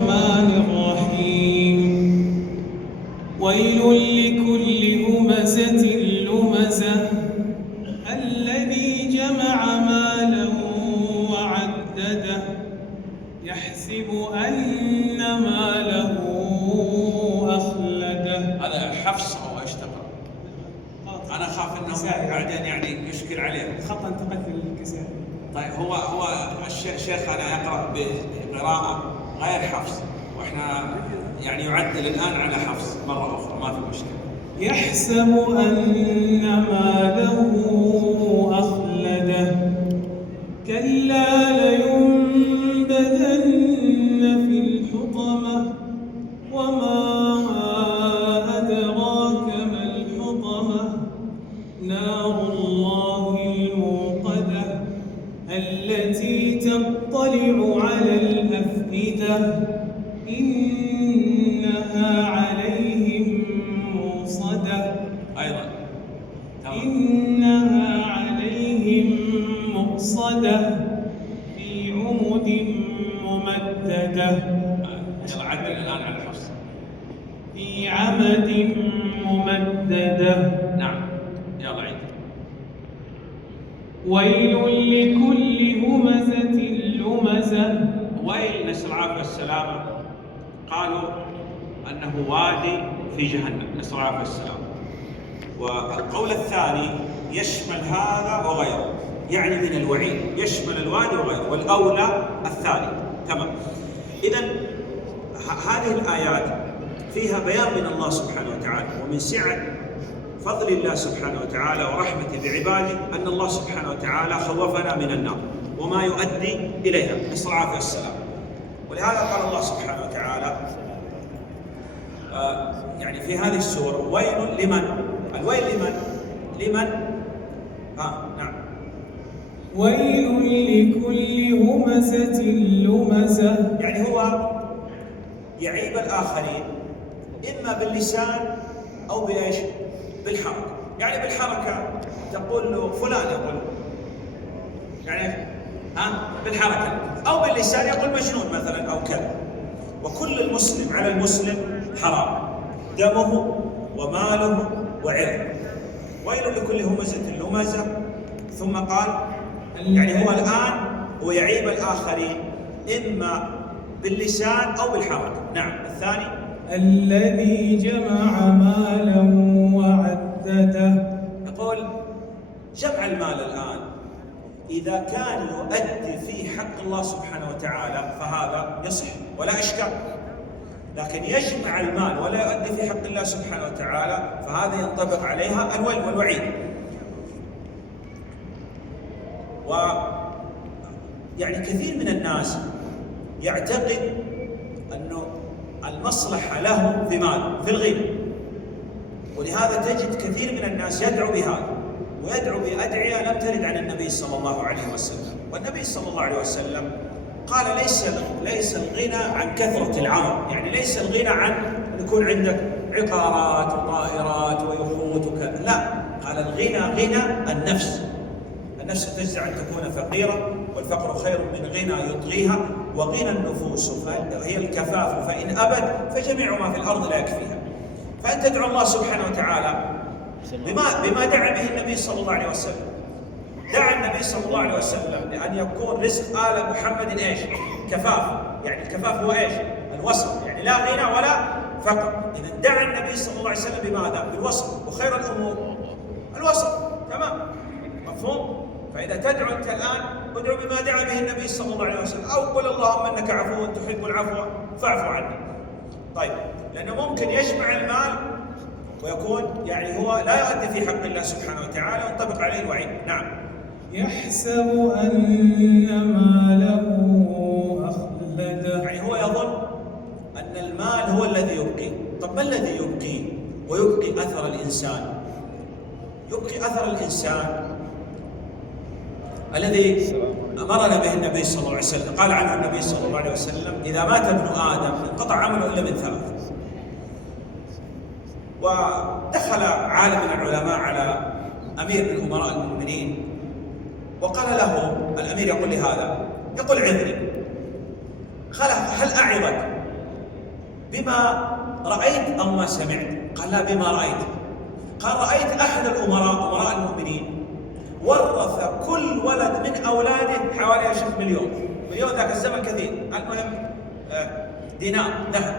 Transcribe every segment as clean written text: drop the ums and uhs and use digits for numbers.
الرحمن الرحيم ويل لكل همزة لمزة الذي جمع مالا وعدده يحسب أن ماله أخلده. هذا حفص أو ايش تقرأ؟ أنا أخاف أنه بعدين يعني يشكل عليه. خطأ انتقل في الكسائي. طيب هو الشيخ أنا يقرأ بقراءة غير حفص، وإحنا يعني يعدل الآن على حفص مرة أخرى، ما في مشكلة. يحسب أن ماله أخلده كلا لينبذن في الحطمة وما أدراك ما الحطمة نار الله الموقدة التي تطلع على الأفئدة إنها عليهم موصدة. أيضا إنها عليهم مؤصدة في عمد ممددة. يلا عدل الآن على حفص. في عمد ممددة. نعم يلا عيد. ويل لكل همزة لمزة. ويل، نسأل العافية والسلامة، قالوا أنه وادي في جهنم، نسأل العافية والسلامة. والقول الثاني يشمل هذا وغيره، يعني من الوعيد يشمل الوادي وغيره، والأولى الثاني. تمام. إذن هذه الآيات فيها بيان من الله سبحانه وتعالى ومن سعة فضل الله سبحانه وتعالى ورحمته بعباده أن الله سبحانه وتعالى خوفنا من النار وما يؤدي إليها، نسأل العافية والسلام. ولهذا قال الله سبحانه وتعالى يعني في هذه السورة ويل لمن؟ الويل لمن؟ نعم. ويل لكل همزة لمزة، يعني هو يعيب الآخرين إما باللسان أو بإيش؟ بالحركة. يعني بالحركة تقول له فلان، يقول يعني بالحركة، أو باللسان يقول مجنون مثلا أو كذا. وكل المسلم على المسلم حرام دمه وماله وعرضه. ويل لكل همزة لمزة. ثم قال يعني هو الآن ويعيب الآخرين إما باللسان أو بالحركة. نعم. الثاني الذي جمع مالا وعدده. يقول جمع المال الآن إذا كان يؤدي في حق الله سبحانه وتعالى فهذا يصح ولا إشكال، لكن يجمع المال ولا يؤدي في حق الله سبحانه وتعالى فهذا ينطبق عليها الويل والوعيد. ويعني كثير من الناس يعتقد أنه المصلحة له في ماله، في الغنى، ولهذا تجد كثير من الناس يدعو بهذا ويدعو بأدعية لم ترد عن النبي صلى الله عليه وسلم. والنبي صلى الله عليه وسلم قال ليس الغنى عن كثرة العمل، يعني ليس الغنى عن أن يكون عندك عقارات وطائرات ويخوت وكذا، لا، قال الغنى غنى النفس. النفس تجزع أن تكون فقيرة، والفقر خير من غنى يطغيها، وغنى النفوس هي الكفاف فإن أبد فجميع ما في الأرض لا يكفيها. فأنت تدعو الله سبحانه وتعالى بما دعا به النبي صلى الله عليه وسلم. دعا النبي صلى الله عليه وسلم لأن يكون رزق آل محمد إيش؟ كفاف. يعني الكفاف هو إيش؟ الوسط، يعني لا غنى ولا فقر. إذا دعا النبي صلى الله عليه وسلم بماذا؟ بالوسط، وخير الأمور الوسط. تمام؟ مفهوم؟ فإذا تدعو أنت الآن ادعو بما دعا به النبي صلى الله عليه وسلم، أو قل اللهم إنك عفو تحب العفو فاعف عني. طيب، لأنه ممكن يجمع المال ويكون يعني هو لا يؤدي في حق الله سبحانه وتعالى وينطبق عليه الوعيد. نعم. يحسب أن ماله أخلده، يعني هو يظن أن المال هو الذي يبقيه. طب ما الذي يبقيه ويبقي أثر الإنسان؟ يبقي أثر الإنسان الذي أمرنا به النبي صلى الله عليه وسلم. قال عنه النبي صلى الله عليه وسلم إذا مات ابن آدم انقطع عمله إلا من ثلاث. ودخل عالم من العلماء على أمير من أمراء المؤمنين وقال له الأمير، يقول لهذا، يقول عذري، قال هل أعظك بما رأيت أو ما سمعت؟ قال لا، بما رأيت. قال رأيت أحد الأمراء، أمراء المؤمنين، ورث كل ولد من أولاده حوالي يا شيخ مليون ذاك الزمن كثير، المهم دينار ذهب.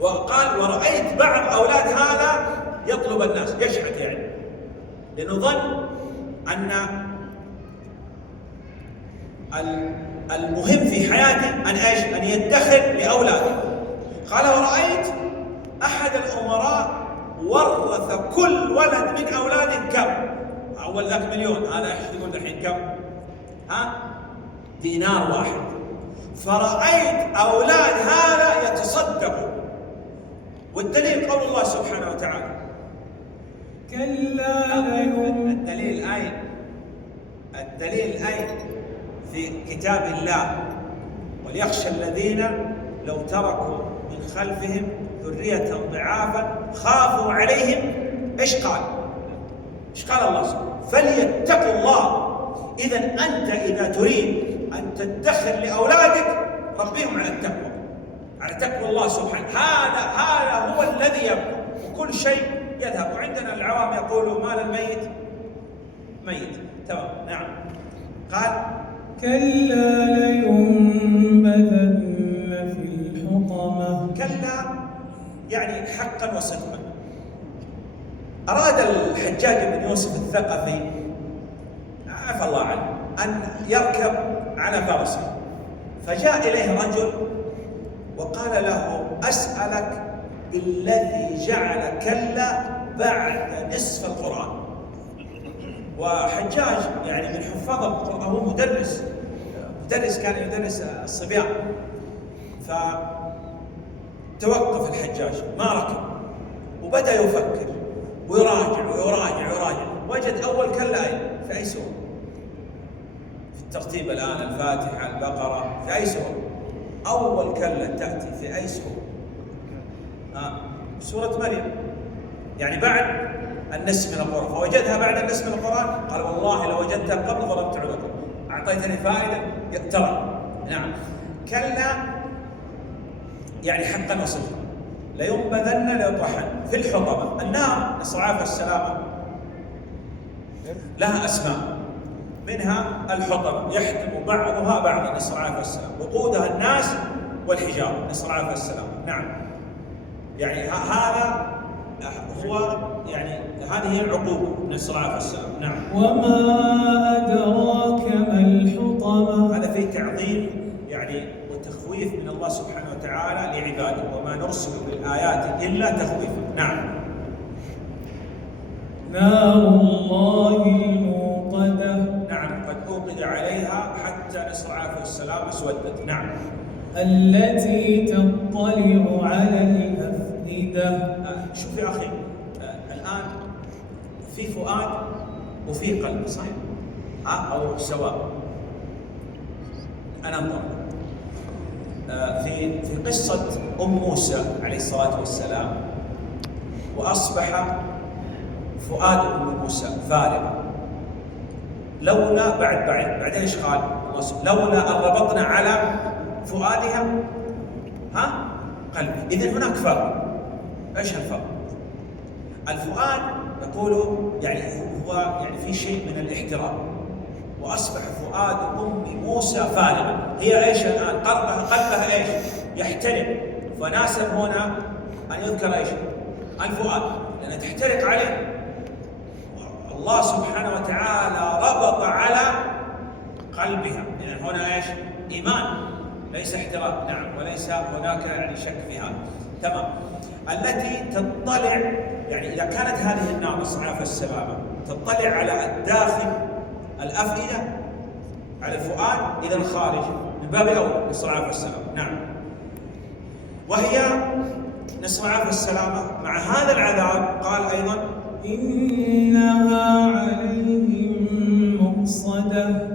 وقال ورأيت بعض أولاد هذا يطلب الناس، يشحت يعني، لأنه ظن أن المهم في حياته أن يدخر لأولاده. قال ورأيت أحد الأمراء ورث كل ولد من أولاده كم؟ أول ذاك مليون، هذا إيش يقول الحين كم؟ دينار واحد. فرأيت أولاد هذا يتصدقوا، والدليل قول الله سبحانه وتعالى. كلا الدليل أين؟ في كتاب الله. وليخشى الذين لو تركوا من خلفهم ذرية ضعافا خافوا عليهم. ايش قال الله سبحانه؟ فليتقوا الله. إذا أنت إذا تريد أن تدخر لأولادك ربيهم على تقوى الله سبحانه. هذا هو الذي يبقى، وكل شيء يذهب. وعندنا العوام يقولوا مال الميت ميت. تمام. نعم. قال كلا لينبذن في الحطمة. كلا يعني حقا وصدقا. أراد الحجاج بن يوسف الثقفي عفى الله عنه أن يركب على فرسه، فجاء إليه رجل وقال له أسألك بالذي جعل كلا بعد نصف القرآن. وحجاج يعني من حفاظ القرآن، هو مدرس كان يدرس الصبيان. فتوقف الحجاج ما ركب، وبدأ يفكر ويراجع، وجد أول كلا في أي سورة في الترتيب الآن؟ الفاتحة، البقرة، في أي سورة؟ أول كلا تأتي في أي سورة؟ سورة مريم، يعني بعد النصف من القرآن. فوجدها بعد النصف من القرآن، قال والله لو وجدتها قبل ضربت عنقك، أعطيتني فائدة ترى. نعم. كلا يعني حقا وصدقا. لينبذن ليطرحن في الحطمة. النار نسأل الله العافية والسلامة لها أسماء، منها الحطمة يحتم بعضها بعضا نسأل الله العافية والسلامة، وقودها الناس والحجارة نسأل الله العافية والسلامة. نعم. يعني هذا هو يعني هذه العقوبة نسأل الله العافية والسلامة. نعم. وما أدراك ما الحطمة. هذا فيه تعظيم يعني وتخويف من الله سبحانه وتعالى لعباده، وما نرسل بالآيات إلا تخويفا. نعم. نار الله الموقدة. نعم، قد أوقد عليها حتى نسأل الله العافية والسلامة اسودت. نعم. التي تطلع على الأفئدة. شوف يا أخي، الآن في فؤاد وفي قلب، صحيح؟ أو سواء. أنا انظر في قصة موسى عليه الصلاة والسلام، وأصبح فؤاد موسى فارغا، لولا بعدين ايش قال؟ لولا أن ربطنا على فؤادها قلبي. إذن هناك فرق. ايش الفرق؟ الفؤاد يقول يعني هو يعني في شيء من الاحترام، واصبح فؤاد موسى فارغا. هي ايش الان؟ قلبها ايش؟ يحترق. فناسب هنا ان يذكر ايش؟ الفؤاد، لان تحترق عليه. الله سبحانه وتعالى ربط على قلبها، لان هنا ايش؟ ايمان ليس احتراق. نعم. وليس هناك يعني شك في هذا. تمام. التي تطلع يعني إذا كانت هذه النار نسأل الله العافية والسلامة تطلع على الداخل الأفئدة على الفؤاد، إذا الخارج من باب أولى نسأل الله العافية والسلامة. نعم. وهي نسأل الله العافية والسلامة مع هذا العذاب قال أيضا إنها عليهم مؤصدة.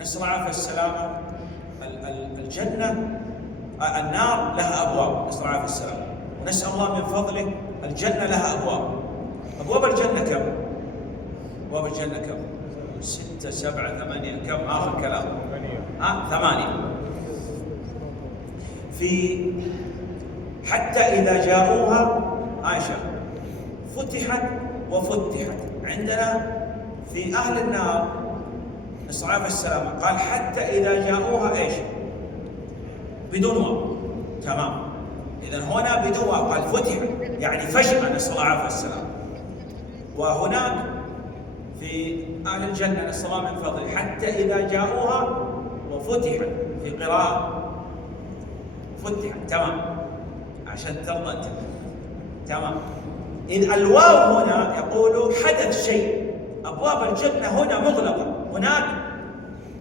نسأل الله العافية والسلامة. الجنة النار لها أبواب نسأل الله العافية والسلامة، ونسأل الله من فضله الجنة لها أبواب. أبواب الجنة كم؟ أبواب الجنة كم؟ 6 7 8 كم آخر كلام؟ 8. في حتى إذا جاءوها عائشة فتحت وفتحت. عندنا في أهل النار نسأل الله السلامة قال حتى إذا جاءوها إيش؟ بدون واو. تمام. إذن هنا بدون واو قال فتحت يعني فجأة نسأل الله السلامة. وهناك في أهل الجنة نسأل الله من فضله حتى إذا جاءوها وفتحت في قراءة فتحت. تمام عشان ترضى أنت. تمام. إن الواو هنا يقول حدث شيء، أبواب الجنة هنا مغلقة. هناك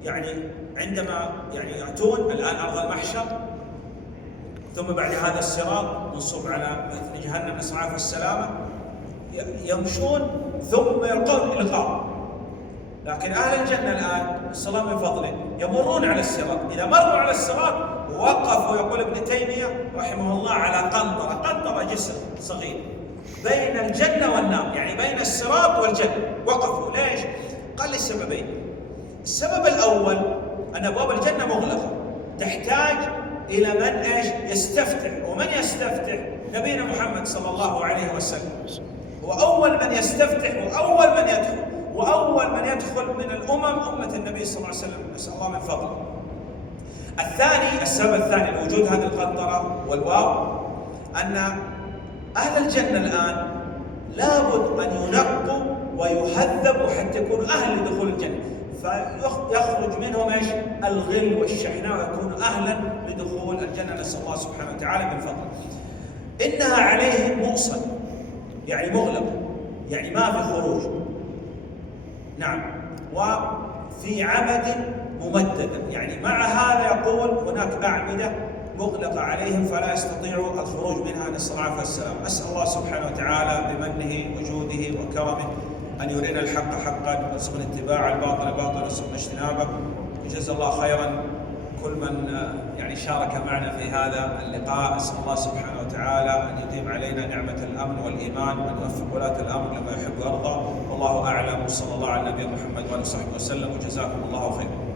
يعني عندما يعني يأتون الآن أرض المحشر ثم بعد هذا الصراط منصوب على مثل جهنم نسأل الله السلامة يمشون ثم يلقون إلقاء. لكن أهل الجنة الآن نسأل الله من فضله يمرون على الصراط. إذا مروا على الصراط ووقفوا يقول ابن تيمية رحمه الله على قنطرة، قنطرة جسر صغير بين الجنة والنار، يعني بين الصراط والجنة. وقفوا ليش؟ قال لسببين. السبب الأول أن أبواب الجنة مغلقة تحتاج إلى من إيش؟ يستفتح. ومن يستفتح؟ نبينا محمد صلى الله عليه وسلم هو أول من يستفتح وأول من يدخل، وأول من يدخل من الأمم أمة النبي صلى الله عليه وسلم نسأل الله من فضله. الثاني، السبب الثاني لوجود هذه القنطرة والواو أن أهل الجنة الآن لابد أن ينقوا ويهذبوا حتى يكونوا أهل لدخول الجنة، فيخرج منهم ايش؟ الغل والشحناء ويكونوا أهلا لدخول الجنة نسأل الله سبحانه وتعالى من فضله. إنها عليهم مؤصد يعني مغلق، يعني ما في خروج. نعم. وفي عمد ممددة، يعني مع هذا يقول هناك أعمدة مغلقة عليهم فلا يستطيعوا الخروج منها نسأل الله السلامة. أسأل الله سبحانه وتعالى بمنه وجوده وكرمه أن يرينا الحق حقا ويرزقنا اتباع الباطل باطلا ويرزقنا اجتنابه. وجزا الله خيرا كل من يعني شارك معنا في هذا اللقاء. أسأل الله سبحانه وتعالى أن يقيم علينا نعمة الأمن والإيمان وأن يوفق ولاة الأمر لما يحب ويرضى. والله أعلم. وصلى الله على نبينا محمد وآله وصحبه وسلم، وجزاكم الله خيرا.